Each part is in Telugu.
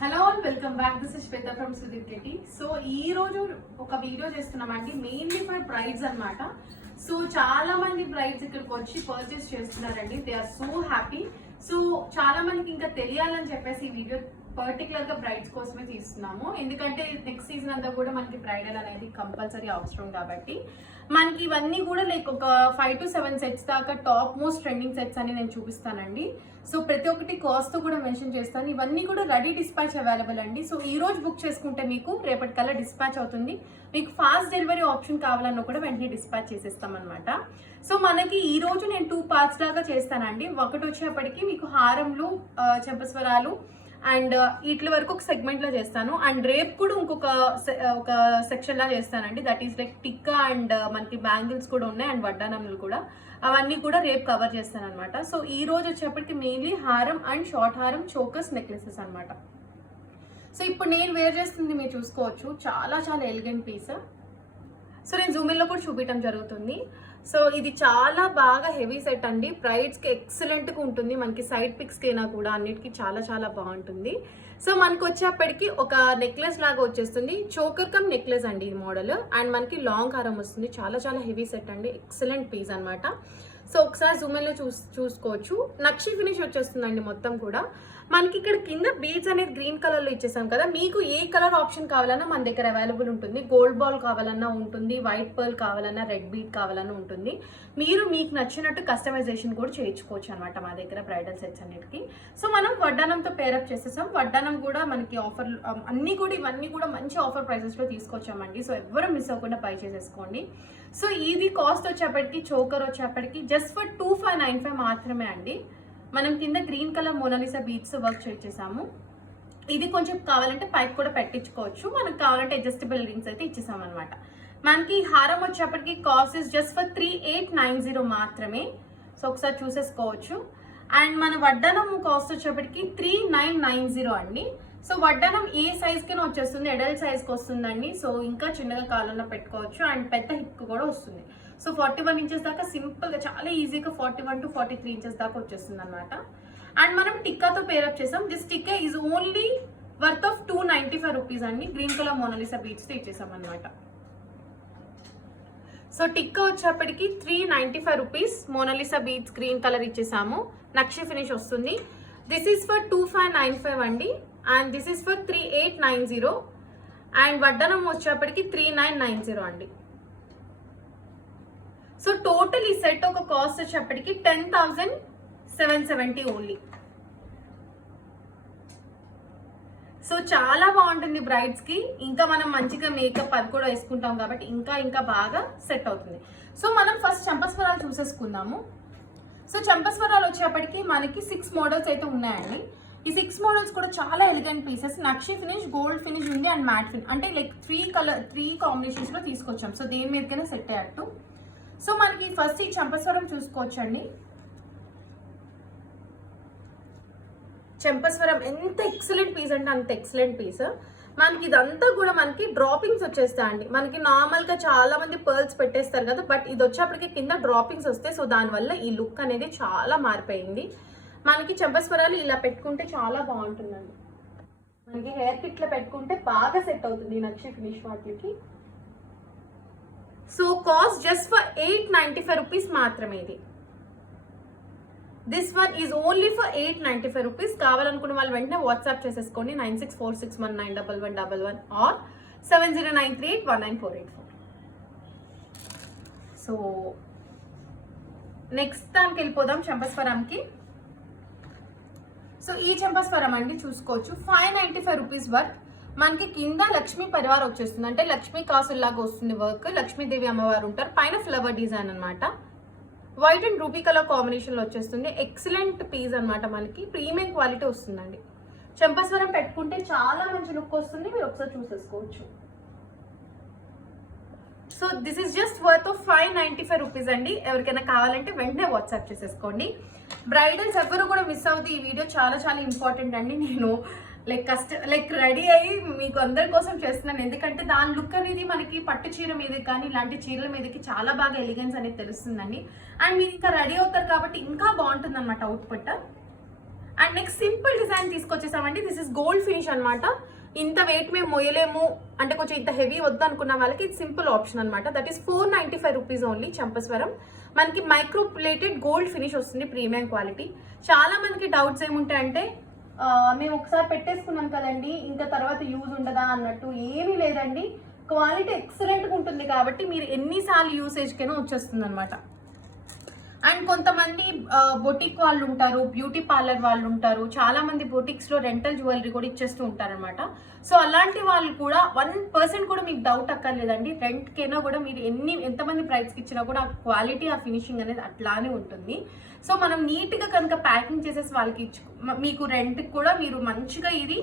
Hello and welcome back. This is Shweta from Sudeep KT. So ఈ రోజు ఒక వీడియో చేస్తున్నామండి, మెయిన్లీ ఫర్ బ్రైడ్స్ అన్నమాట. సో చాలా మంది బ్రైడ్స్ ఇక్కడికి వచ్చి పర్చేస్ చేస్తున్నారండి. They are so happy. So చాలా మందికి ఇంకా తెలియాలని చెప్పేసి ఈ వీడియో పర్టికులర్ గా బ్రైడ్స్ కోసమే తీస్తున్నాము. ఎందుకంటే నెక్స్ట్ సీజన్ అంతా కూడా మనకి బ్రైడల్ అనేది కంపల్సరీ అవసరం కాబట్టి మనకి ఇవన్నీ కూడా లైక్ ఒక 5 to 7 సెట్స్ దాకా టాప్ మోస్ట్ ట్రెండింగ్ సెట్స్ అని నేను చూపిస్తానండి. సో ప్రతి ఒక్కటి కాస్ట్ తో కూడా మెన్షన్ చేస్తాను. ఇవన్నీ కూడా రెడీ డిస్పాచ్ అవైలబుల్ అండి. సో ఈ రోజు బుక్ చేసుకుంటే మీకు రేపటికల్లా డిస్పాచ్ అవుతుంది. మీకు ఫాస్ట్ డెలివరీ ఆప్షన్ కావాలన్నా కూడా వెంటనే డిస్పాచ్ చేసేస్తాం అనమాట. సో మనకి ఈ రోజు నేను 2 పార్ట్స్ లాగా చేస్తానండి. ఒకటి వచ్చేప్పటికి మీకు హారంలు, చెంపస్వరాలు అండ్ వీటి వరకు ఒక సెగ్మెంట్ లో చేస్తాను. అండ్ రేపు కూడా ఒక సెక్షన్ లా చేస్తానండి. That is like tikka and మనకి బ్యాంగిల్స్ కూడా ఉన్నాయి అండ్ వడ్డానములు కూడా, అవన్నీ కూడా రేపు కవర్ చేస్తాను అనమాట. సో ఈ రోజు వచ్చేప్పటికి మెయిన్లీ హారం అండ్ షార్ట్ హారం, చోకర్స్, నెక్లెసెస్ అనమాట. సో ఇప్పుడు నేను వేర్ చేస్తుంది మీరు చూసుకోవచ్చు, చాలా చాలా ఎలిగెంట్ పీస్. సో నేను జూమిన్లో కూడా చూపించడం జరుగుతుంది. సో ఇది చాలా బాగా హెవీ సెట్ అండి. బ్రైడ్స్కి ఎక్సలెంట్గా ఉంటుంది. మనకి సైడ్ పిక్స్కి అయినా కూడా అన్నిటికీ చాలా చాలా బాగుంటుంది. సో మనకి వచ్చేప్పటికి ఒక నెక్లెస్ లాగా వచ్చేస్తుంది. చోకర్ కమ్ నెక్లెస్ అండి ఈ మోడల్. అండ్ మనకి లాంగ్ హారం వస్తుంది. చాలా చాలా హెవీ సెట్ అండి, ఎక్సలెంట్ పీస్ అనమాట. సో ఒకసారి జూమిన్లో చూసుకోవచ్చు. నక్షి ఫినిష్ వచ్చేస్తుందండి మొత్తం కూడా. మనకి ఇక్కడ కింద బీడ్స్ అనేది గ్రీన్ కలర్ లో ఇచ్చేసాం కదా. మీకు ఏ కలర్ ఆప్షన్ కావాలన్నా మన దగ్గర అవైలబుల్ ఉంటుంది. గోల్డ్ బాల్ కావాలన్నా ఉంటుంది, వైట్ పర్ల్ కావాలన్నా, రెడ్ బీడ్ కావాలన్నా ఉంటుంది. మీరు మీకు నచ్చినట్టు కస్టమైజేషన్ కూడా చేయించుకోవచ్చు అనమాట మా దగ్గర బ్రైడల్ సెట్స్ అన్నిటికీ. సో మనం వడ్డానంతో పేరప్ చేసేసాం. వడ్డానం కూడా మనకి ఆఫర్ ఇవన్నీ కూడా మంచి ఆఫర్ ప్రైసెస్ లో తీసుకొచ్చామండి. సో ఎవరు మిస్ అవ్వకుండా బై చేసేసుకోండి. సో ఇది కాస్ట్ వచ్చేప్పటికి, చోకర్ వచ్చేప్పటికి జస్ట్ ఫర్ 2595 మాత్రమే అండి. మనం కింద green colour Mona Lisa beads work చేసాము. ఇది కొంచెం కావాలంటే పైకి కూడా పెట్టించుకోవచ్చు. మనకు కావాలంటే అడ్జస్టబుల్ రింగ్స్ అయితే ఇచ్చేసాం అనమాట. మనకి హారం వచ్చేప్పటికి కాస్ట్ ఇస్ జస్ట్ ఫర్ 3890 మాత్రమే. సో ఒకసారి చూసేసుకోవచ్చు. అండ్ మన వడ్డానం కాస్ట్ వచ్చేప్పటికి 3990 అండి. సో వడ్డానం ఏ సైజ్ కైనా వచ్చేస్తుంది, అడల్ట్ సైజ్కి వస్తుందండి. సో ఇంకా చిన్నగా కాలంలో పెట్టుకోవచ్చు. అండ్ పెద్ద హిప్ కూడా వస్తుంది. సో 41 ఇంచెస్ దాకా సింపుల్గా చాలా ఈజీగా 41 to 43 ఇంచెస్ దాకా వచ్చేస్తుంది అనమాట. అండ్ మనం టిక్కాతో పేరప్ చేసాం. This tikka is only worth of 295 rupees అండి. గ్రీన్ కలర్ మోనాలిసా బీడ్స్తో ఇచ్చేసాం అనమాట. సో టిక్కా వచ్చేప్పటికి 395 rupees. Monalisa beads green colour ఇచ్చేసాము. నక్షి ఫినిష్ వస్తుంది. దిస్ ఈస్ ఫర్ 2595 అండి. And this is for 3890. And వడ్డానం వచ్చేప్పటికి 3990 అండి. సో టోటల్ ఈ సెట్ ఒక కాస్ట్ వచ్చేప్పటికి 10,770 ఓన్లీ. సో చాలా బాగుంటుంది బ్రైడ్స్ కి. ఇంకా మనం మంచిగా మేకప్ అది కూడా వేసుకుంటాం కాబట్టి ఇంకా బాగా సెట్ అవుతుంది. సో మనం ఫస్ట్ చంపస్వరాలు చూసేసుకుందాము. సో చంపస్వరాలు వచ్చేప్పటికి మనకి 6 మోడల్స్ అయితే ఉన్నాయండి. ఈ 6 మోడల్స్ కూడా చాలా ఎలిగెంట్ పీసెస్. నక్షి ఫినిష్, గోల్డ్ ఫినిష్ ఉంది అండ్ మ్యాట్ ఫినిష్, అంటే లైక్ 3 కాంబినేషన్స్ లో తీసుకొచ్చాం. సో దేని మీదకైనా సెట్ అయ్యట్టు. సో మనకి ఫస్ట్ ఈ చంపస్వరం చూసుకోవచ్చండి. చంపస్వరం ఎంత ఎక్సలెంట్ పీస్ అంటే అంత ఎక్సలెంట్ పీస్. మనకి ఇదంతా కూడా మనకి డ్రాపింగ్స్ వచ్చేస్తాయండి. మనకి నార్మల్గా చాలా మంది పర్ల్స్ పెట్టేస్తారు కదా, బట్ ఇది వచ్చేప్పటికి కింద డ్రాపింగ్స్ వస్తాయి. సో దానివల్ల ఈ లుక్ అనేది చాలా మారిపోయింది. మనకి చంపస్వరాలు ఇలా పెట్టుకుంటే చాలా బాగుంటుందండి. మనకి హెయిర్ కిట్లో పెట్టుకుంటే బాగా సెట్ అవుతుంది ఈ నక్షి ఫినిష్ వాటికి. So cost just for 895 rupees మాత్రమే ఇది. This one is only for 895 rupees. కావాలనుకున్న వాళ్ళు వెంటనే వాట్సాప్ చేసేసుకోండి 9646191111 ఆర్ 7093819484. సో నెక్స్ట్ దానికి వెళ్ళిపోదాం చంపస్వరంకి. సో ఈ చంపస్వరం అండి చూసుకోవచ్చు, 595 రూపీస్ వర్త్. మనకి కింద లక్ష్మీ పరివార్ వచ్చేస్తుంది, అంటే లక్ష్మీ కాసుల్లాగా వస్తుంది వర్క్. లక్ష్మీదేవి అమ్మవారు ఉంటారు, పైన ఫ్లవర్ డిజైన్ అనమాట. White and ruby colour combination లో వచ్చేస్తుంది. ఎక్సలెంట్ పీస్ అనమాట. మనకి ప్రీమియం క్వాలిటీ వస్తుందండి. చంపస్వరం పెట్టుకుంటే చాలా మంచి లుక్ వస్తుంది. మీరు ఒకసారి చూసేసుకోవచ్చు. So this is just worth of 595 rupees అండి. ఎవరికైనా కావాలంటే వెంటనే వాట్సాప్ చేసేసుకోండి. బ్రైడల్స్ ఎవరు కూడా మిస్ అవుతుంది. ఈ వీడియో చాలా చాలా ఇంపార్టెంట్ అండి. నేను లైక్ రెడీ అయ్యి మీకు అందరి కోసం చేస్తున్నాను. ఎందుకంటే దాని లుక్ అనేది మనకి పట్టు చీర మీద కానీ ఇలాంటి చీరల మీదకి చాలా బాగా ఎలిగెన్స్ అనేది తెలుస్తుందండి. అండ్ మీరు ఇంకా రెడీ అవుతారు కాబట్టి ఇంకా బాగుంటుంది అనమాట output. And next simple design తీసుకొచ్చేసామండి. దిస్ ఇస్ గోల్డ్ ఫినిష్ అనమాట. ఇంత వెయిట్ మేము మోయలేము అంటే కొంచెం ఇంత హెవీ వద్దు అనుకున్న వాళ్ళకి ఇది సింపుల్ ఆప్షన్ అనమాట. That is 495 rupees only. చంపస్వరం మనకి మైక్రో ప్లేటెడ్ గోల్డ్ ఫినిష్ వస్తుంది, ప్రీమియం క్వాలిటీ. చాలా మందికి డౌట్స్ ఏముంటాయంటే మేము ఒకసారి పెట్టేసుకున్నాం కదండి ఇంకా తర్వాత యూజ్ ఉండదా అన్నట్టు. ఏమీ లేదండి, క్వాలిటీ ఎక్సలెంట్గా ఉంటుంది కాబట్టి మీరు ఎన్నిసార్లు యూసేజ్కైనా వచ్చేస్తుంది అనమాట. అండ్ కొంతమంది బొటిక్ వాళ్ళు ఉంటారు, బ్యూటీ పార్లర్ వాళ్ళు ఉంటారు, చాలా మంది బొటిక్స్ లో రెంటల్ జ్యువెలరీ కూడా ఇచ్చేస్తూ ఉంటారనమాట. సో అలాంటి వాళ్ళు కూడా 1% కూడా మీకు డౌట్ అక్కర్లేదండి. రెంట్కైనా కూడా మీరు ఎంతమంది ప్రైస్కి ఇచ్చినా కూడా ఆ క్వాలిటీ ఆ ఫినిషింగ్ అనేది అట్లానే ఉంటుంది. సో మనం నీట్గా కనుక ప్యాకింగ్ చేసేసి వాళ్ళకి మీకు రెంట్కి కూడా మీరు మంచిగా ఇది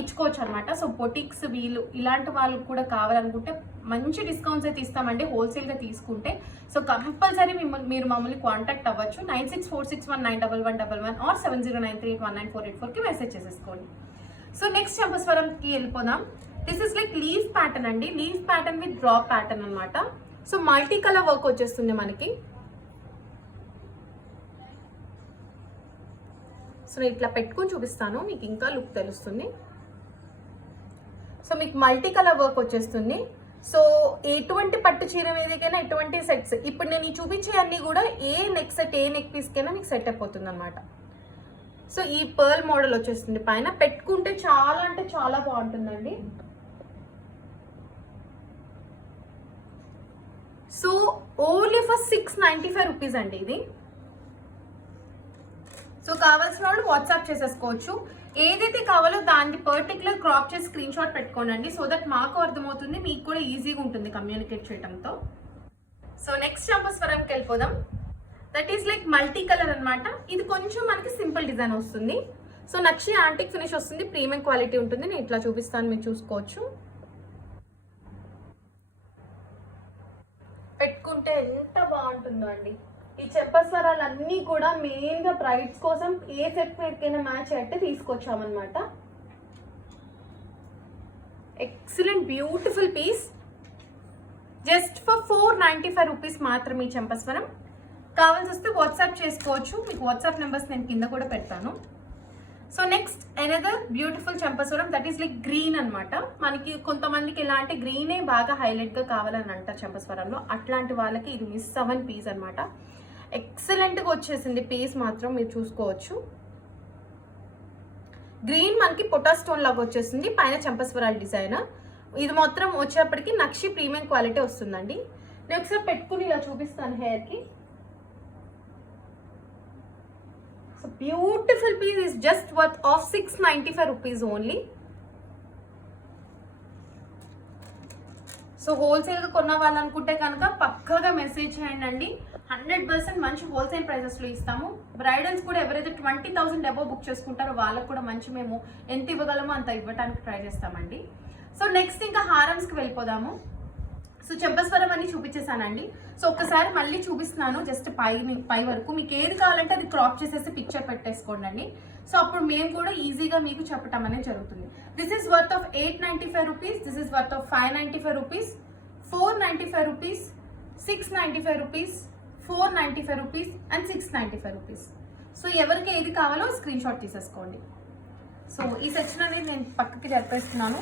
ఇచ్చుకోవచ్చు అనమాట. సో బొటిక్స్ వీళ్ళు ఇలాంటి వాళ్ళకి కూడా కావాలనుకుంటే మంచి డిస్కౌంట్స్ అయితే ఇస్తామండి హోల్సేల్గా తీసుకుంటే. సో కంపల్సరీ మీరు మమ్మల్ని కాంటాక్ట్ అవ్వచ్చు. 9646191111 ఆర్ 7093819484కి మెసేజ్ చేసేసుకోండి. సో నెక్స్ట్ చంపస్వరంకి వెళ్ళిపోదాం. This is like leaf pattern అండి. Leaf pattern with drop pattern అనమాట. సో మల్టీ కలర్ వర్క్ వచ్చేస్తుంది మనకి. సో నేను ఇట్లా పెట్టుకుని చూపిస్తాను, మీకు ఇంకా లుక్ తెలుస్తుంది. సో మీకు మల్టీ కలర్ వర్క్ వచ్చేస్తుంది. సో ఎటువంటి పట్టు చీర మీదకైనా ఎటువంటి సెట్స్ ఇప్పుడు నేను చూపించే అన్ని కూడా ఏ నెక్ సెట్ ఏ నెక్ పీస్కైనా మీకు సెట్ అయిపోతుంది అనమాట. సో ఈ పర్ల్ మోడల్ వచ్చేస్తుంది, పైన పెట్టుకుంటే చాలా అంటే చాలా బాగుంటుందండి. సో ఓన్లీ ఫర్ 695 రూపీస్ అండి ఇది. సో కావాల్సిన వాళ్ళు వాట్సాప్ చేసేసుకోవచ్చు. ఏదైతే కావాలో దాన్ని పర్టికులర్ క్రాప్ చేసి స్క్రీన్ షాట్ పెట్టుకోనండి. సో దట్ మాకు అర్థమవుతుంది, మీకు కూడా ఈజీగా ఉంటుంది కమ్యూనికేట్ చేయడంతో. సో నెక్స్ట్ చంపస్వరంకి వెళ్ళిపోదాం. That is like multi colour అనమాట. ఇది కొంచెం మనకి సింపుల్ డిజైన్ వస్తుంది. సో నచ్చి యాంటిక్ ఫినిష్ వస్తుంది, ప్రీమియం క్వాలిటీ ఉంటుంది. నేను ఇట్లా చూపిస్తాను, మీరు చూసుకోవచ్చు. పెట్టుకుంటే ఎంత బాగుంటుందో అండి. ఈ చెంపస్వరాలు అన్నీ కూడా మెయిన్ గా బ్రైడ్స్ కోసం ఏ సెట్ మీదకైనా మ్యాచ్ అయితే తీసుకొచ్చామన్నమాట. Excellent beautiful piece. Just for 495 rupees మాత్రమే ఈ చెంపస్వరం. కావాల్సి వస్తే వాట్సాప్ చేసుకోవచ్చు, మీకు వాట్సాప్ నెంబర్స్ నేను కింద కూడా పెడతాను. సో నెక్స్ట్ అనదర్ బ్యూటిఫుల్ చెంపస్వరం. దట్ ఈస్ లైక్ గ్రీన్ అనమాట. మనకి కొంతమందికి ఇలాంటి గ్రీనే బాగా హైలైట్ గా కావాలని అంటారు చెంపస్వరంలో. అట్లాంటి వాళ్ళకి ఇది మిస్ అవ్వని పీస్ అనమాట. ఎక్సలెంట్గా వచ్చేసింది పీస్ మాత్రం, మీరు చూసుకోవచ్చు. గ్రీన్ మనకి పొటా స్టోన్ లాగా వచ్చేసింది, పైన చంపస్వరాల డిజైన్. ఇది మాత్రం వచ్చేప్పటికి నక్షి ప్రీమియం క్వాలిటీ వస్తుందండి. నేను ఒకసారి పెట్టుకుని ఇలా చూపిస్తాను హెయిర్కి. So beautiful piece is just worth of 695 rupees only. So హోల్సేల్గా కొన్న వాళ్ళు అనుకుంటే కనుక పక్కగా మెసేజ్ చేయండి. 100% మంచి హోల్సేల్ ప్రైజెస్లో ఇస్తాము. బ్రైడల్స్ కూడా ఎవరైతే 20,000 అబోవ్ బుక్ చేసుకుంటారో వాళ్ళకు కూడా మంచి మేము ఎంత ఇవ్వగలమో అంత ఇవ్వడానికి ట్రై చేస్తామండి. సో నెక్స్ట్ ఇంకా హారమ్స్కి వెళ్ళిపోదాము. సో చెంపస్వరం అన్ని చూపించేసానండి. సో ఒక్కసారి మళ్ళీ చూపిస్తున్నాను జస్ట్ పై వరకు. మీకు ఏది కావాలంటే అది క్రాప్ చేసేసి పిక్చర్ పెట్టేసుకోండి. సో అప్పుడు మేము కూడా ఈజీగా మీకు చెప్పటం అనేది జరుగుతుంది. This is worth of 895 rupees. This is worth of 595 rupees, 495 rupees, 695 rupees, 495 rupees and 695 rupees. So ఎవరికి ఏది కావాలో స్క్రీన్ షాట్ తీసేసుకోండి. సో ఈ సెక్షన్ అనేది నేను పక్కకి జరిపేస్తున్నాను.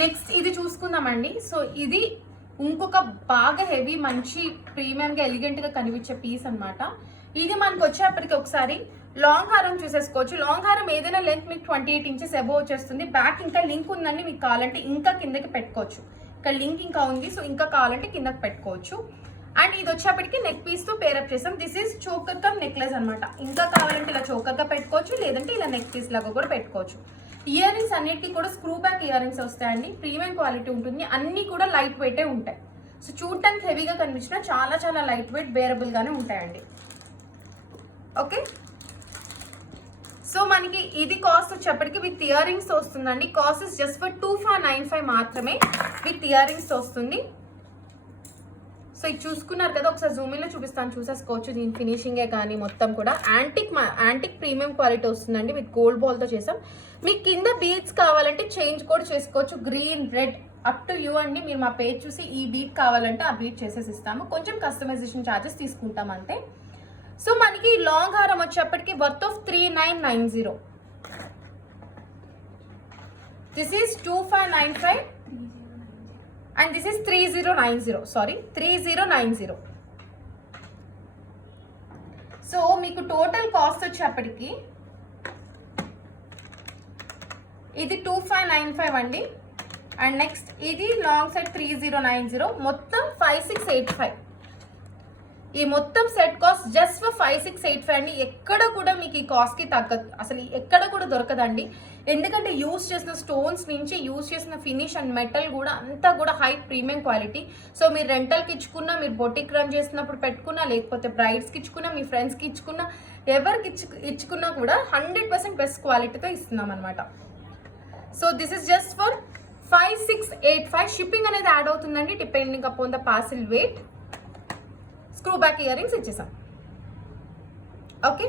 నెక్స్ట్ ఇది చూసుకుందామండి. సో ఇది ఇంకొక బాగా హెవీ మంచి ప్రీమియంగా ఎలిగెంట్గా కనిపించే పీస్ అనమాట. ఇది మనకు వచ్చేప్పటికి ఒకసారి లాంగ్ హారం చూసేసుకోవచ్చు. లాంగ్ హారం ఏదైనా లెంత్ మీకు 28 ఇంచెస్ అబోవ్ వచ్చేస్తుంది. బ్యాక్ ఇంకా లింక్ ఉందండి, మీకు కావాలంటే ఇంకా కిందకి పెట్టుకోవచ్చు. ఇక్కడ లింక్ ఇంకా ఉంది, సో ఇంకా కావాలంటే కిందకి పెట్టుకోవచ్చు. అండ్ ఇది వచ్చేప్పటికి నెక్ పీస్ తో పేరప్ చేసాం. This is choker come necklace అనమాట. ఇంకా కావాలంటే ఇలా చోకర్ గా పెట్టుకోవచ్చు, లేదంటే ఇలా నెక్ పీస్ లాగా కూడా పెట్టుకోవచ్చు. ఇయర్ రింగ్స్ అన్నిటికీ కూడా స్క్రూ బ్యాక్ ఇయర్ రింగ్స్ వస్తాయండి. ప్రీమియం క్వాలిటీ ఉంటుంది, అన్ని కూడా లైట్ వెయిటే ఉంటాయి. సో చూడటానికి హెవీగా కనిపించినా చాలా చాలా లైట్ వెయిట్ బేరబుల్ గానే ఉంటాయండి. ఓకే, సో మనకి ఇది కాస్ట్ వచ్చేప్పటికి విత్ ఇయర్ రింగ్స్ వస్తుందండి. కాస్ట్ ఇస్ జస్ట్ ఫర్ 2495 మాత్రమే విత్ ఇయర్ రింగ్స్ వస్తుంది. సో ఇది చూసుకున్నారు కదా, ఒకసారి జూమింగ్లో చూపిస్తాను, చూసేసుకోవచ్చు. దీని ఫినిషింగే కానీ మొత్తం కూడా యాంటిక్ ప్రీమియం క్వాలిటీ వస్తుందండి. విత్ గోల్డ్ బాల్తో చేసాం. మీకు కింద బీడ్స్ కావాలంటే చేంజ్ కూడా చేసుకోవచ్చు. Green, red up to you అండి. మీరు మా పేజ్ చూసి ఈ బీట్ కావాలంటే ఆ బీట్ చేసేసి ఇస్తాము. కొంచెం కస్టమైజేషన్ ఛార్జెస్ తీసుకుంటాం అంతే. సో మనకి లాంగ్ హారం వచ్చేప్పటికి worth of 3990. This is 2595 and this is 3090. Sorry 3090. So మీకు టోటల్ కాస్ట్ వచ్చేప్పటికి ఇది 2595 అండి. అండ్ నెక్స్ట్ ఇది లాంగ్ సైడ్ 3090, మొత్తం 5685. ఈ మొత్తం సెట్ కాస్ట్ జస్ట్ ఫర్ 5685 అండి. ఎక్కడ కూడా మీకు ఈ కాస్ట్కి తగ్గదు, అసలు ఎక్కడ కూడా దొరకదండి. ఎందుకంటే యూస్ చేసిన స్టోన్స్ నుంచి యూస్ చేసిన ఫినిష్ అండ్ మెటల్ కూడా అంతా కూడా హై ప్రీమియం క్వాలిటీ. సో మీరు రెంటల్కి ఇచ్చుకున్నా, మీరు బొటిక్ రన్ చేసినప్పుడు పెట్టుకున్నా, లేకపోతే బ్రైడ్స్కి ఇచ్చుకున్నా, మీ ఫ్రెండ్స్కి ఇచ్చుకున్నా, ఎవరికి ఇచ్చుకున్నా కూడా 100% బెస్ట్ క్వాలిటీతో ఇస్తున్నాం అనమాట. So this is just for 5685. Shipping అనేది యాడ్ అవుతుందండి depending upon the parcel weight. Screw back ear rings ఇచ్చేసాం. ఓకే,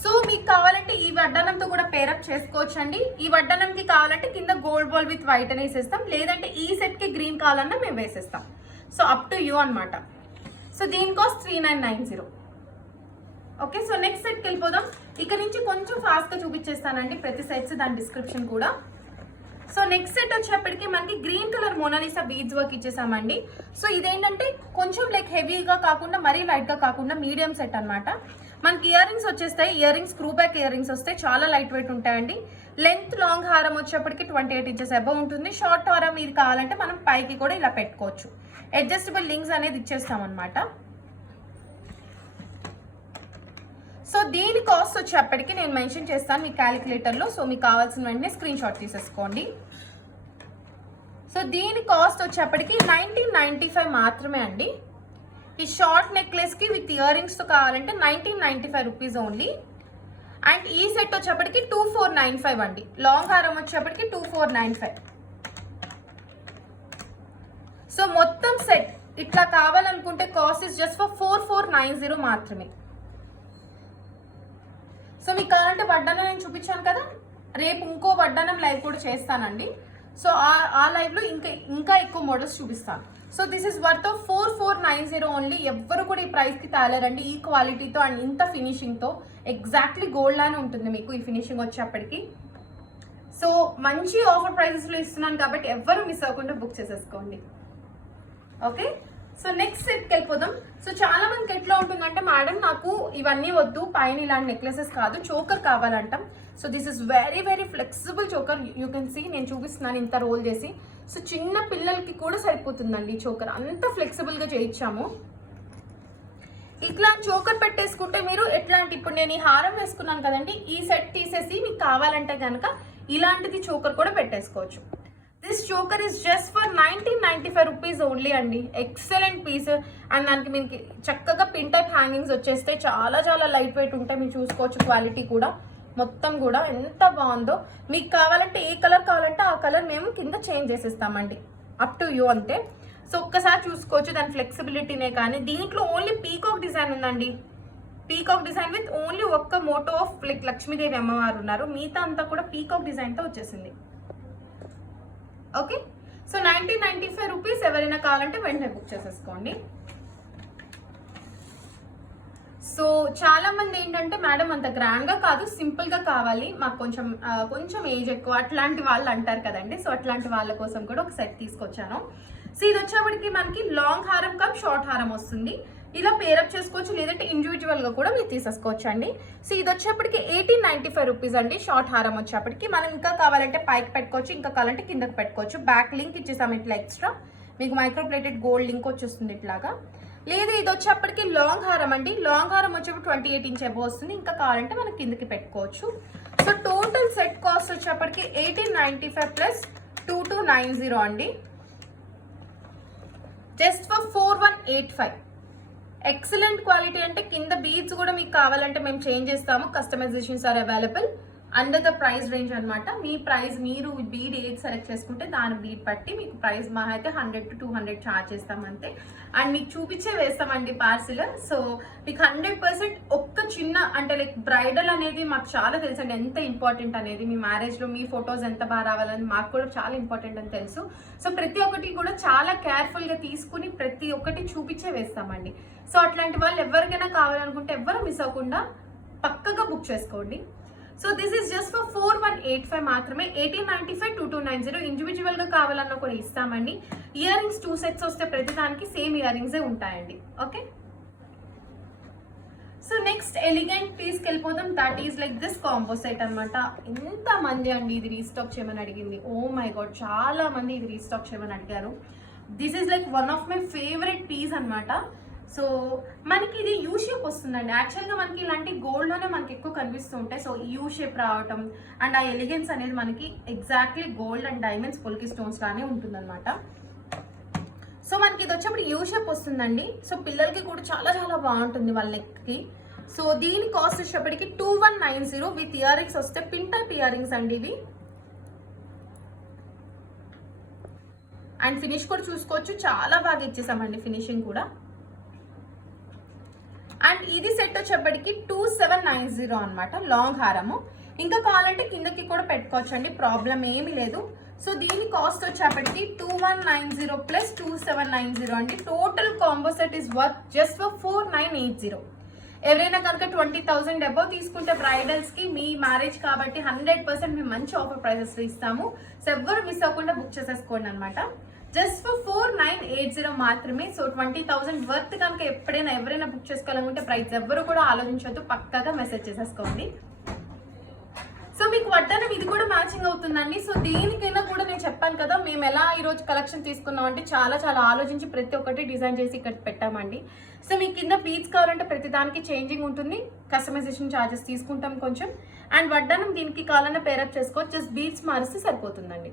సో మీకు కావాలంటే ఈ వడ్డానంతో కూడా పేరప్ చేసుకోవచ్చు అండి. ఈ వడ్డానంకి కావాలంటే కింద గోల్డ్ బాల్ విత్ వైట్ అని వేసేస్తాం, లేదంటే ఈ సెట్కి గ్రీన్ కావాలన్నా మేము వేసేస్తాం. సో అప్ టు యూ అనమాట. సో దీని కాస్ట్ 3990. ఓకే, సో నెక్స్ట్ సెట్కి వెళ్ళిపోదాం. ఇక్కడ నుంచి కొంచెం ఫాస్ట్గా చూపించేస్తానండి ప్రతి సెట్స్, దాని డిస్క్రిప్షన్ కూడా. సో నెక్స్ట్ సెట్ వచ్చేప్పటికి మనకి green colour Mona Lisa beads work ఇచ్చేసామండి. సో ఇదేంటంటే కొంచెం లైక్ హెవీగా కాకుండా మరీ లైట్గా కాకుండా మీడియం సెట్ అనమాట. మనకి ఇయర్ రింగ్స్ వచ్చేస్తాయి. Year rings screw back ear rings వస్తాయి, చాలా లైట్ వెయిట్ ఉంటాయండి. లెంత్ లాంగ్ హారం వచ్చేప్పటికి 28 ఇంచెస్ అబవ్ ఉంటుంది. షార్ట్ హారం ఇది కావాలంటే మనం పైకి కూడా ఇలా పెట్టుకోవచ్చు. అడ్జస్టబుల్ లింక్స్ అనేది ఇచ్చేస్తాం అనమాట. సో దీని కాస్ట్ వచ్చేప్పటికి నేను మెన్షన్ చేస్తాను మీ క్యాలిక్యులేటర్లో. సో మీకు కావాల్సిన వెంటనే స్క్రీన్ షాట్ తీసేసుకోండి. సో దీని కాస్ట్ వచ్చేప్పటికి 1995 మాత్రమే అండి. ఈ షార్ట్ నెక్లెస్కి విత్ ఇయర్ రింగ్స్తో కావాలంటే 1995 రూపీస్ ఓన్లీ. అండ్ ఈ సెట్ వచ్చేప్పటికి 2495 అండి. లాంగ్ హారం వచ్చేప్పటికి 2495. సో మొత్తం సెట్ ఇట్లా కావాలనుకుంటే కాస్ట్ ఇస్ జస్ట్ ఫర్ 4490 మాత్రమే. సో మీకు కావాలంటే వడ్డానం నేను చూపించాను కదా, రేపు ఇంకో వడ్డానం లైవ్ కూడా చేస్తానండి. సో ఆ లైవ్లో ఇంకా ఎక్కువ మోడల్స్ చూపిస్తాను. So this is worth of 4490 only. ఎవ్వరు కూడా ఈ ప్రైస్కి తేలేరండి ఈ క్వాలిటీతో అండ్ ఇంత ఫినిషింగ్తో. ఎగ్జాక్ట్లీ గోల్డ్ లానే ఉంటుంది మీకు ఈ ఫినిషింగ్ వచ్చేప్పటికి. సో మంచి ఆఫర్ ప్రైజెస్లో ఇస్తున్నాను కాబట్టి ఎవ్వరు మిస్ అవ్వకుండా బుక్ చేసేసుకోండి. ఓకే, సో నెక్స్ట్ సెట్కి వెళ్ళిపోదాం. సో చాలా మందికి ఎట్లా ఉంటుందంటే, మేడం నాకు ఇవన్నీ వద్దు, పైన ఇలాంటి నెక్లెసెస్ కాదు, చోకర్ కావాలంటాం. So this is very very flexible choker. You can see, నేను చూపిస్తున్నాను ఇంత రోల్ చేసి. సో చిన్న పిల్లలకి కూడా సరిపోతుందండి ఈ చోకర్, అంత ఫ్లెక్సిబుల్గా చేయించాము. ఇట్లా చోకర్ పెట్టేసుకుంటే మీరు ఎట్లాంటి, ఇప్పుడు నేను ఈ హారం వేసుకున్నాను కదండి, ఈ సెట్ తీసేసి మీకు కావాలంటే కనుక ఇలాంటిది చోకర్ కూడా పెట్టేసుకోవచ్చు. This choker is just for 1995 rupees only అండి. Excellent piece. అండ్ దానికి మీకు చక్కగా పిన్ టైప్ హ్యాంగింగ్స్ వచ్చేస్తాయి, చాలా చాలా లైట్ వెయిట్ ఉంటాయి. మీరు చూసుకోవచ్చు క్వాలిటీ కూడా మొత్తం కూడా ఎంత బాగుందో. మీకు కావాలంటే ఏ కలర్ కావాలంటే ఆ కలర్ మేము కింద చేంజ్ చేసేస్తామండి. అప్ టు యూ అంతే. సో ఒక్కసారి చూసుకోవచ్చు దాని ఫ్లెక్సిబిలిటీనే. కానీ దీంట్లో ఓన్లీ పీకాక్ డిజైన్ ఉందండి. పీకాక్ డిజైన్ విత్ ఓన్లీ ఒక్క మోటో ఆఫ్ లైక్ లక్ష్మీదేవి అమ్మవారు ఉన్నారు, మిగతా అంతా కూడా పీకాక్ డిజైన్తో వచ్చేసింది. Okay, so 1995 rupees. ఎవరైనా కావాలంటే వెంటనే బుక్ చేసేసుకోండి. సో చాలా మంది ఏంటంటే, మేడం అంత గ్రాండ్గా కాదు, సింపుల్గా కావాలి మాకు, కొంచెం ఏజ్ ఎక్కువ అట్లాంటి వాళ్ళు అంటారు కదండి. సో అట్లాంటి వాళ్ళ కోసం కూడా ఒక సెట్ తీసుకొచ్చాను. సో ఇది వచ్చేప్పటికి మనకి లాంగ్ హారం కమ్ షార్ట్ హారం వస్తుంది. ఇలా పేరప్ చేసుకోవచ్చు, లేదంటే ఇండివిజువల్గా కూడా మీరు తీసేసుకోవచ్చు అండి. సో ఇది వచ్చేప్పటికి 1895 రూపీస్ అండి. షార్ట్ హారం వచ్చేప్పటికి మనం ఇంకా కావాలంటే పైకి పెట్టుకోవచ్చు, ఇంకా కావాలంటే కిందకి పెట్టుకోవచ్చు. బ్యాక్ లింక్ ఇచ్చేసాము ఇట్లా ఎక్స్ట్రా, మీకు మైక్రోప్లేటెడ్ గోల్డ్ లింక్ వచ్చేస్తుంది ఇట్లాగా. లేదు ఇది వచ్చేప్పటికి లాంగ్ హారం అండి. లాంగ్ హారం వచ్చేప్పుడు 28 ఇంచ్ అబవ్ వస్తుంది, ఇంకా కావాలంటే మనం కిందకి పెట్టుకోవచ్చు. సో టోటల్ సెట్ కాస్ట్ వచ్చేప్పటికి 1895 ప్లస్ 2290 అండి. Just for 4185. Excellent quality. అంటే కింద బీడ్స్ కూడా మీకు కావాలంటే మేము చేంజ్ చేస్తాము, customisations are available. Under the price range అనమాట. మీ ప్రైస్ మీరు బీడ్ ఏది సెలెక్ట్ చేసుకుంటే దాని బీడ్ బట్టి మీకు ప్రైస్ మా అయితే 100 to 200 ఛార్జ్ చేస్తాం అంతే. అండ్ మీకు చూపించే వేస్తామండి పార్సిల్. సో మీకు 100% ఒక్క చిన్న అంటే లైక్ బ్రైడల్ అనేది మాకు చాలా తెలుసు అండి ఎంత ఇంపార్టెంట్ అనేది. మీ మ్యారేజ్లో మీ ఫొటోస్ ఎంత బాగా రావాలని మాకు కూడా చాలా ఇంపార్టెంట్ అని తెలుసు. సో ప్రతి ఒక్కటి కూడా చాలా కేర్ఫుల్గా తీసుకుని ప్రతి ఒక్కటి చూపించే వేస్తామండి. సో అట్లాంటి వాళ్ళు ఎవరికైనా కావాలనుకుంటే ఎవ్వరూ మిస్ అవ్వకుండా పక్కగా బుక్ చేసుకోండి. So this is just for 4185 మాత్రమే. 1895 2290 ఇండివిజువల్గా కావాలన్నా కూడా ఇస్తామండి. ఇయర్ రింగ్స్ 2 sets వస్తే ప్రతిదానికి సేమ్ ఇయర్ రింగ్సే ఉంటాయండి. ఓకే, సో నెక్స్ట్ ఎలిగెంట్ పీస్కి వెళ్ళిపోతాం. That is like this combo set అనమాట. ఎంత మంది అండి ఇది రీస్టాక్ చేయమని అడిగింది. ఓ మై గాడ్, చాలా మంది ఇది రీస్టాక్ చేయమని అడిగారు. This is like one of my favourite piece అనమాట. సో మనకి ఇది యూ షేప్ వస్తుందండి. యాక్చువల్గా మనకి ఇలాంటి గోల్డ్లోనే మనకి ఎక్కువ కనిపిస్తూ ఉంటాయి. సో యూ షేప్ రావటం అండ్ ఆ ఎలిగెన్స్ అనేది మనకి exactly gold and diamonds పొల్కి stones లానే ఉంటుందన్నమాట. సో మనకి ఇది వచ్చేప్పుడు యూ షేప్ వస్తుందండి. సో పిల్లలకి కూడా చాలా చాలా బాగుంటుంది వాళ్ళ నెక్కి. సో దీని కాస్ట్ వచ్చేప్పటికి 2190 విత్ ఇయర్ రింగ్స్ వస్తే పిన్ టైప్ ఇయర్ రింగ్స్ అండి ఇవి. అండ్ ఫినిష్ కూడా చూసుకోవచ్చు, చాలా బాగా ఇచ్చేసామండి ఫినిషింగ్ కూడా. అండ్ ఇది సెట్ వచ్చేప్పటికి 2790 అనమాట, లాంగ్ హారము. ఇంకా కావాలంటే కిందకి కూడా పెట్టుకోవచ్చు అండి, ప్రాబ్లం ఏమీ లేదు. సో దీని కాస్ట్ వచ్చేప్పటికి 2190 ప్లస్ 2790 అండి. Total combo set is worth just for 4980. ఎవరైనా కనుక 20,000 అబౌవ్ తీసుకుంటే బ్రైడల్స్కి మీ మ్యారేజ్ కాబట్టి 100% మేము మంచి ఆఫర్ ప్రైసెస్ ఇస్తాము. సో ఎవ్వరు మిస్ అవ్వకుండా బుక్ చేసేసుకోండి అనమాట. జస్ట్ ఫర్ 4980 మాత్రమే. సో 20,000 వర్త్ కనుక ఎప్పుడైనా ఎవరైనా బుక్ చేసుకోవాలనుకుంటే ప్రైస్ ఎవ్వరు కూడా ఆలోచించవద్దు, పక్కాగా మెసేజ్ చేసేసుకోండి. సో మీకు వడ్డానం ఇది కూడా మ్యాచింగ్ అవుతుందండి. సో దేనికైనా కూడా నేను చెప్పాను కదా మేము ఎలా ఈరోజు కలెక్షన్ తీసుకున్నాం అంటే చాలా చాలా ఆలోచించి ప్రతి ఒక్కటి డిజైన్ చేసి ఇక్కడ పెట్టామండి. సో మీకు కింద బీడ్స్ కావాలంటే ప్రతి దానికి చేంజింగ్ ఉంటుంది, కస్టమైజేషన్ ఛార్జెస్ తీసుకుంటాం కొంచెం. అండ్ వడ్డానం దీనికి కావాలన్నా పేరప్ చేసుకోవచ్చు, జస్ట్ బీడ్స్ మారిస్తే సరిపోతుందండి.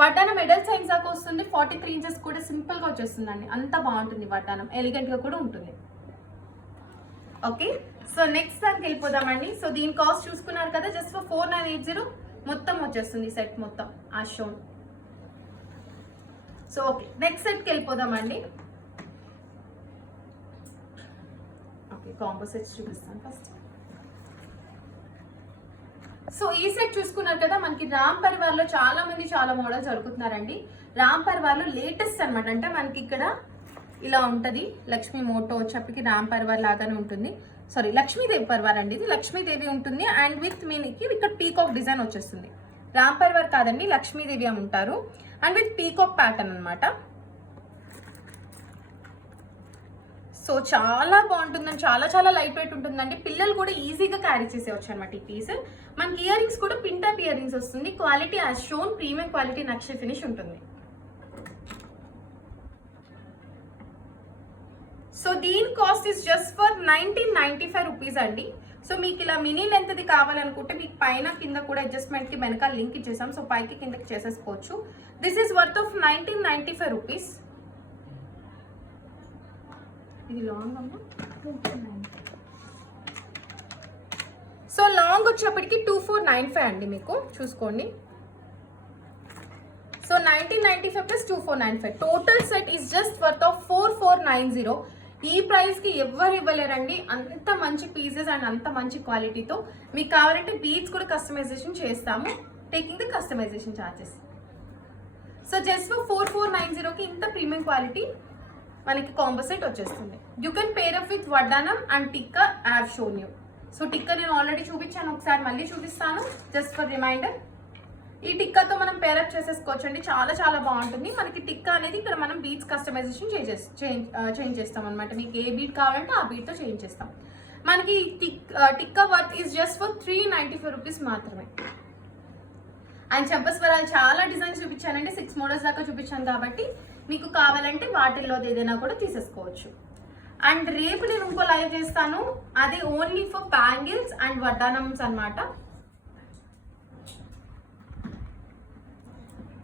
వడ్డానం ఎడల్ సైజ్ దాకా వస్తుంది, 43 inches కూడా సింపుల్గా వచ్చేస్తుందండి. అంత బాగుంటుంది వడ్డానం, ఎలిగెంట్గా కూడా ఉంటుంది. ఓకే, సో నెక్స్ట్ దానికి వెళ్ళిపోదామండి. సో దీని కాస్ట్ చూసుకున్నారు కదా, జస్ట్ ఫర్ 4980 మొత్తం వచ్చేస్తుంది సెట్ మొత్తం ఆ షోన్. సో ఓకే, నెక్స్ట్ సెట్కి వెళ్ళిపోదామండి. ఓకే, కాంబో సెట్స్ చూపిస్తాను ఫస్ట్. సో ఈ సెట్ చూసుకున్నారు కదా, మనకి రామ్ పరివార్లో చాలా మంది చాలా మోడల్స్ అడుగుతున్నారండి. రామ్ పరివార్లో లేటెస్ట్ అనమాట. అంటే మనకి ఇక్కడ ఇలా ఉంటుంది, లక్ష్మీ మోటో వచ్చేప్పటికి రామ్ పరివార్ లాగానే ఉంటుంది. సారీ, లక్ష్మీదేవి పరివార్ అండి, ఇది లక్ష్మీదేవి ఉంటుంది. అండ్ విత్ మీనికి ఇక్కడ పీకాక్ డిజైన్ వచ్చేస్తుంది. రామ్ పరివార్ కాదండి, లక్ష్మీదేవి అని ఉంటారు. అండ్ విత్ పీకాక్ ప్యాటర్న్ అనమాట. సో చాలా బాగుంటుందండి, చాలా చాలా లైట్ వెయిట్ ఉంటుందండి. పిల్లలు కూడా ఈజీగా క్యారీ చేసేవచ్చు అనమాట ఈ పీస్. మనకి ఇయర్ రింగ్స్ కూడా పిన్ టైప్ ఇయర్ రింగ్స్ వస్తుంది. Quality as shown premium quality nakshi finish ఉంటుంది. సో దీని cost is just for 1995 rupees అండి. సో మీకు ఇలా మినీ లెంత్ది కావాలనుకుంటే మీకు పైన కింద కూడా అడ్జస్ట్మెంట్కి వెనకాల లింక్ ఇచ్చేసాం. సో పైకి కిందకి చేసేసుకోవచ్చు. This is worth of 1995 rupees. ఇది లాంగ్ అమ్మా. సో లాంగ్ వచ్చేప్పటికి 2495 అండి, మీకు చూసుకోండి. So 1995 plus 2495 total set is just worth of 4490. ఈ ప్రైస్కి ఎవ్వరు ఇవ్వలేరండి, అంత మంచి పీసెస్ అండ్ అంత మంచి క్వాలిటీతో. మీకు కావాలంటే బీడ్స్ కూడా కస్టమైజేషన్ చేస్తాము, taking the customization charges. So just for 4490కి ఇంత ప్రీమియం క్వాలిటీ మనకి కాంబో సెట్ వచ్చేస్తుంది. You can pair up with వడ్డానం and tikka I have shown you. So tikka నేను ఆల్రెడీ చూపించాను, ఒకసారి మళ్ళీ చూపిస్తాను జస్ట్ ఫర్ రిమైండర్. ఈ టిక్కాతో మనం పేరప్ చేసేసుకోవచ్చు అండి, చాలా చాలా బాగుంటుంది. మనకి టిక్కా అనేది ఇక్కడ మనం బీడ్స్ కస్టమైజేషన్ చేంజ్ చేస్తాం అనమాట. మీకు ఏ బీడ్ కావాలంటే ఆ బీడ్తో చేంజ్ చేస్తాం. మనకి tikka worth is just for 395 rupees మాత్రమే. అండ్ చెంపస్వరాలు చాలా డిజైన్స్ చూపించానండి, 6 మోడల్స్ దాకా చూపించాను కాబట్టి మీకు కావాలంటే వాటిల్లో ఏదైనా కూడా తీసేసుకోవచ్చు. అండ్ రేపు నేను ఇంకో లైవ్ చేస్తాను, అది ఓన్లీ ఫర్ బ్యాంగిల్స్ అండ్ వడ్డానమ్స్ అనమాట.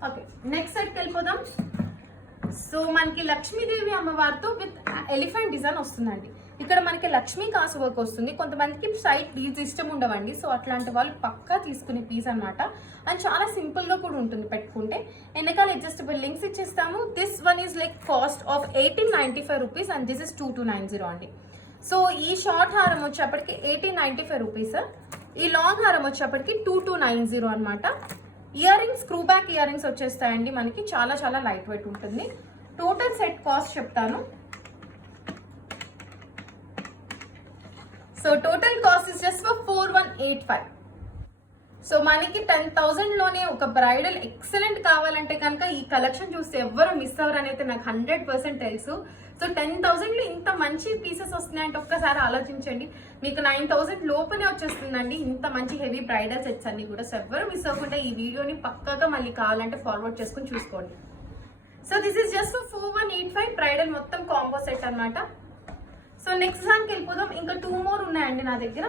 ఓకే, నెక్స్ట్ సెట్కి వెళ్ళిపోదాం. సో మనకి లక్ష్మీదేవి అమ్మవారితో విత్ ఎలిఫెంట్ డిజైన్ వస్తుందండి. ఇక్కడ మనకి లక్ష్మీ కాసు వర్క్ వస్తుంది. కొంతమందికి సైడ్ బీడ్స్ ఇష్టం ఉండవండి, సో అట్లాంటి వాళ్ళు పక్కా తీసుకునే పీస్ అనమాట. అండ్ చాలా సింపుల్ గా కూడా ఉంటుంది పెట్టుకుంటే. వెనకాల అడ్జస్టబుల్ లింక్స్ ఇచ్చేస్తాము. This one is like cost of 1895 rupees and this is 2290 అండి. సో ఈ షార్ట్ హారం వచ్చేప్పటికి 1895 రూపీస్, ఈ లాంగ్ హారం వచ్చేప్పటికి 2290 అనమాట. Ear rings screw back year rings వచ్చేస్తాయండి మనకి. చాలా చాలా లైట్ వెయిట్ ఉంటుంది. టోటల్ సెట్ కాస్ట్ చెప్తాను. So total cost is just for 4185. So మనకి 10,000 లోనే ఒక బ్రైడల్ ఎక్సలెంట్ కావాలంటే కనుక ఈ కలెక్షన్ చూస్తే ఎవ్వరు మిస్ అవ్వరు అనేది నాకు 100% తెలుసు. సో 10,000 లో ఇంత మంచి పీసెస్ వస్తున్నాయంటే ఒక్కసారి ఆలోచించండి. మీకు 9,000 లోపలే వచ్చేస్తుందండి ఇంత మంచి హెవీ బ్రైడల్ సెట్స్ అన్ని కూడా. సో ఎవ్వరు మిస్ అవ్వకుండా ఈ వీడియోని పక్కాగా మళ్ళీ కావాలంటే ఫార్వర్డ్ చేసుకుని చూసుకోండి. So this is just for 4185 bridal మొత్తం కాంబో సెట్ అనమాట. సో నెక్స్ట్ దానికి వెళ్ళిపోదాం. ఇంకా 2 మోర్ ఉన్నాయండి నా దగ్గర.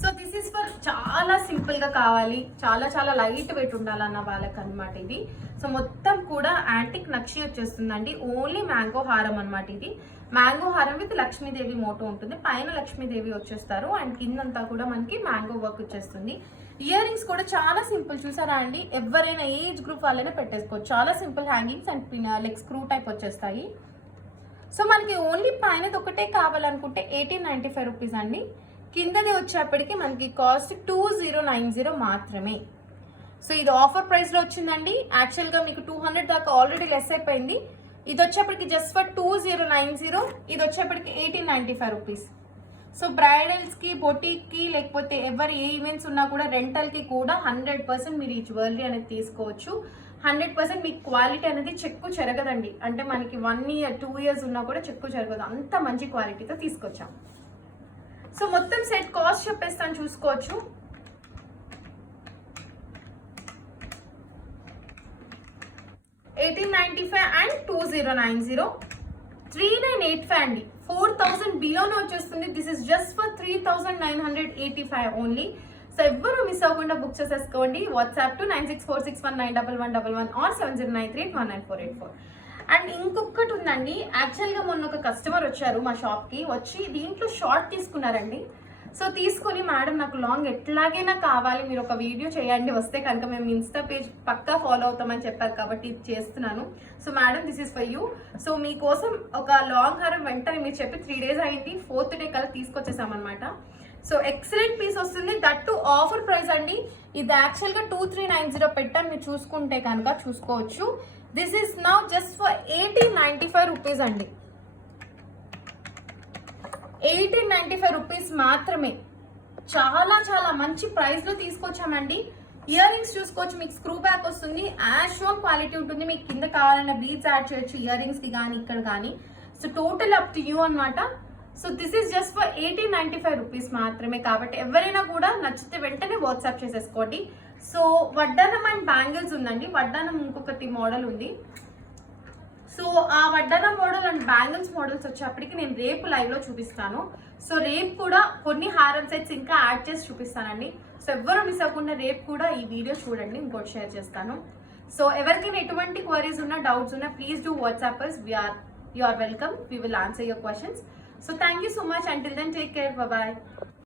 సో దిస్ ఈస్ ఫర్ చాలా సింపుల్ గా కావాలి, చాలా చాలా లైట్ వెయిట్ ఉండాలన్న వాళ్ళకి అనమాట ఇది. సో మొత్తం కూడా యాంటిక్ నక్షి వచ్చేస్తుందండి. ఓన్లీ మ్యాంగో హారం అనమాట ఇది. మ్యాంగో హారం విత్ లక్ష్మీదేవి మోటో ఉంటుంది. పైన లక్ష్మీదేవి వచ్చేస్తారు అండ్ కిందంతా కూడా మనకి మ్యాంగో వర్క్ వచ్చేస్తుంది. ఇయర్ రింగ్స్ కూడా చాలా సింపుల్, చూసారా అండి. ఎవరైనా ఏజ్ గ్రూప్ వాళ్ళైనా పెట్టేసుకోవచ్చు. చాలా simple hangings and like screw type వచ్చేస్తాయి. సో మనకి ఓన్లీ పైనది ఒకటే కావాలనుకుంటే 1895 రూపీస్ అండి. కిందది వచ్చేప్పటికి మనకి కాస్ట్ 2090 మాత్రమే. సో ఇది ఆఫర్ ప్రైస్ లో వచ్చిందండి. యాక్చువల్గా మీకు 200 దాకా ఆల్రెడీ లెస్ అయిపోయింది. ఇది వచ్చేప్పటికి జస్ట్ ఫర్ 2090, ఇది వచ్చేప్పటికి 1895 రూపీస్. సో బ్రైడల్స్ కి, బొటిక్ కి, లేకపోతే ఎవరి ఏ ఈవెంట్స్ ఉన్నా కూడా రెంటల్ కి కూడా 100% మీరు ఈ జ్యువెలరీ అనేది తీసుకోవచ్చు. 100% మీకు క్వాలిటీ అనేది చెక్కు చెరగదండి. అంటే మనకి 1 year 2 years ఉన్నా కూడా చెక్కు చెరగదు, అంత మంచి క్వాలిటీతో తీసుకొచ్చాం. సో మొత్తం సెట్ కాస్ట్ చెప్పేస్తాను, చూసుకోవచ్చు. $1895 అండ్ 2090, 3985 అండి. 4000 బిలోనే వచ్చేస్తుంది. This is just for 3985 only. So ఎవ్వరూ మిస్ అవ్వకుండా బుక్ చేసేసుకోండి. WhatsApp to 9646191111 or 7093819484. అండ్ ఇంకొకటి ఉందండి. యాక్చువల్గా మొన్న ఒక కస్టమర్ వచ్చారు మా షాప్కి. వచ్చి దీంట్లో షార్ట్ తీసుకున్నారండి. సో తీసుకొని, మేడం నాకు లాంగ్ ఎట్లాగైనా కావాలి, మీరు ఒక వీడియో చేయండి, వస్తే కనుక మేము ఇన్స్టా పేజ్ పక్కా ఫాలో అవుతామని చెప్పారు కాబట్టి ఇది చేస్తున్నాను. So madam this is for you. So మీకోసం ఒక లాంగ్ హారం వెంటనే మీరు చెప్పి 3 days అయింది, 4th day కల్లా తీసుకొచ్చేసామన్నమాట. సో ఎక్సలెంట్ పీస్ వస్తుంది, దట్ టు ఆఫర్ ప్రైస్ అండి. ఇది యాక్చువల్గా 2390 పెట్టాను, మీరు చూసుకుంటే కనుక చూసుకోవచ్చు. This is now just for 1895 rupees అండి. 1895 రూపీస్ మాత్రమే. చాలా చాలా మంచి ప్రైస్ లో తీసుకొచ్చామండి. ఇయర్ రింగ్స్ చూసుకోవచ్చు, మీకు స్క్రూ బ్యాక్ వస్తుంది, యాజ్ షోన్ క్వాలిటీ ఉంటుంది. మీకు కింద కావాలన్న బీడ్స్ యాడ్ చేయొచ్చు ఇయర్ రింగ్స్ కి కానీ ఇక్కడ కానీ. So total up to you అనమాట. So this is just for 1895 rupees మాత్రమే. కాబట్టి ఎవరైనా కూడా నచ్చితే వెంటనే వాట్సాప్ చేసేసుకోండి. సో వడ్డానం అండ్ బ్యాంగిల్స్ ఉందండి. వడ్డానం ఇంకొకటి మోడల్ ఉంది. సో ఆ వడ్డానం మోడల్ అండ్ బ్యాంగిల్స్ మోడల్స్ వచ్చేప్పటికి నేను రేపు లైవ్ లో చూపిస్తాను. సో రేపు కూడా కొన్ని హారం సెట్స్ ఇంకా యాడ్ చేసి చూపిస్తానండి. సో ఎవ్వరూ మిస్ అవ్వకుండా రేపు కూడా ఈ వీడియో చూడండి, ఇంకోటి షేర్ చేస్తాను. సో ఎవరికైనా ఎటువంటి క్వరీస్ ఉన్నా, డౌట్స్ ఉన్నా, please do WhatsApp us. You are welcome. We will answer your questions. So thank you so much. Until then, take care. Bye bye.